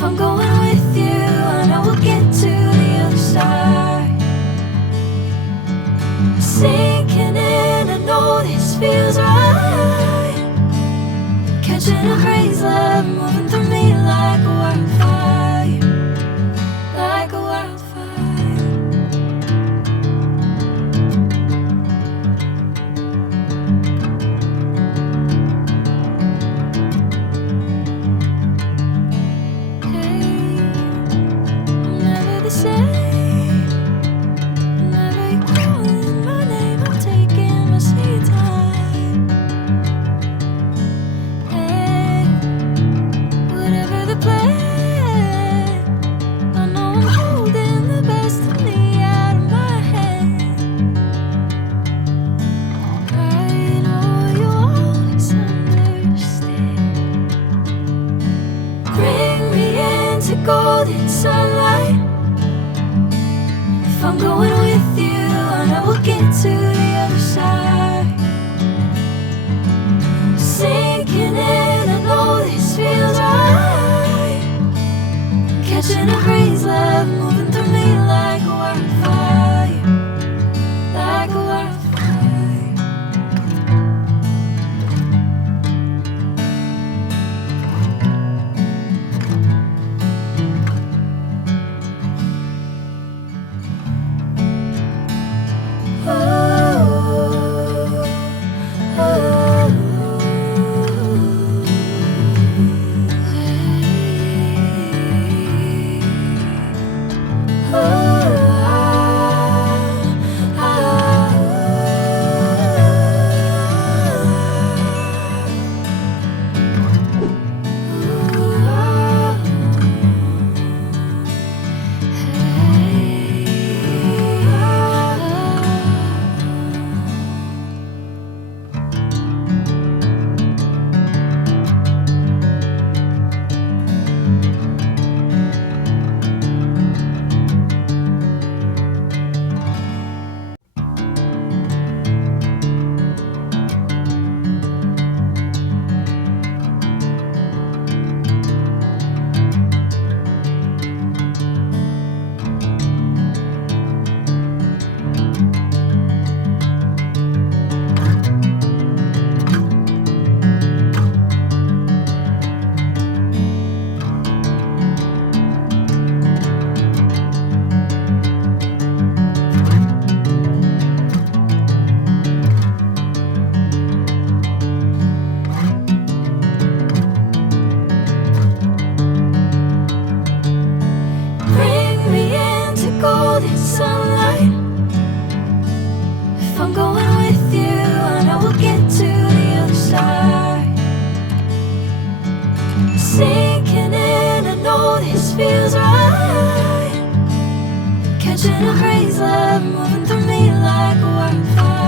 If I'm going with you, I know we'll get to the other side. Sinking in, I know this feels right. Catching a crazy love, moving through me like a wildfire, like a wildfire. Hey, I'm never the same. Whenever you're calling my name, I'm taking my sweet time. Hey, whatever the plan, I know I'm holding the best of me out of my hand. I know you'll always understand. Bring me into golden sunlight. If I'm going with you, I know we'll get to the other side. Sinking in, I know this feels right. Catching a crazy love, moving through me like a wildfire, like a wildfire. Bring me into golden sunlight. If I'm going with you, I know we'll get to the other side. Sinking in, I know this feels right. Catching a crazy love, moving through me like a wildfire.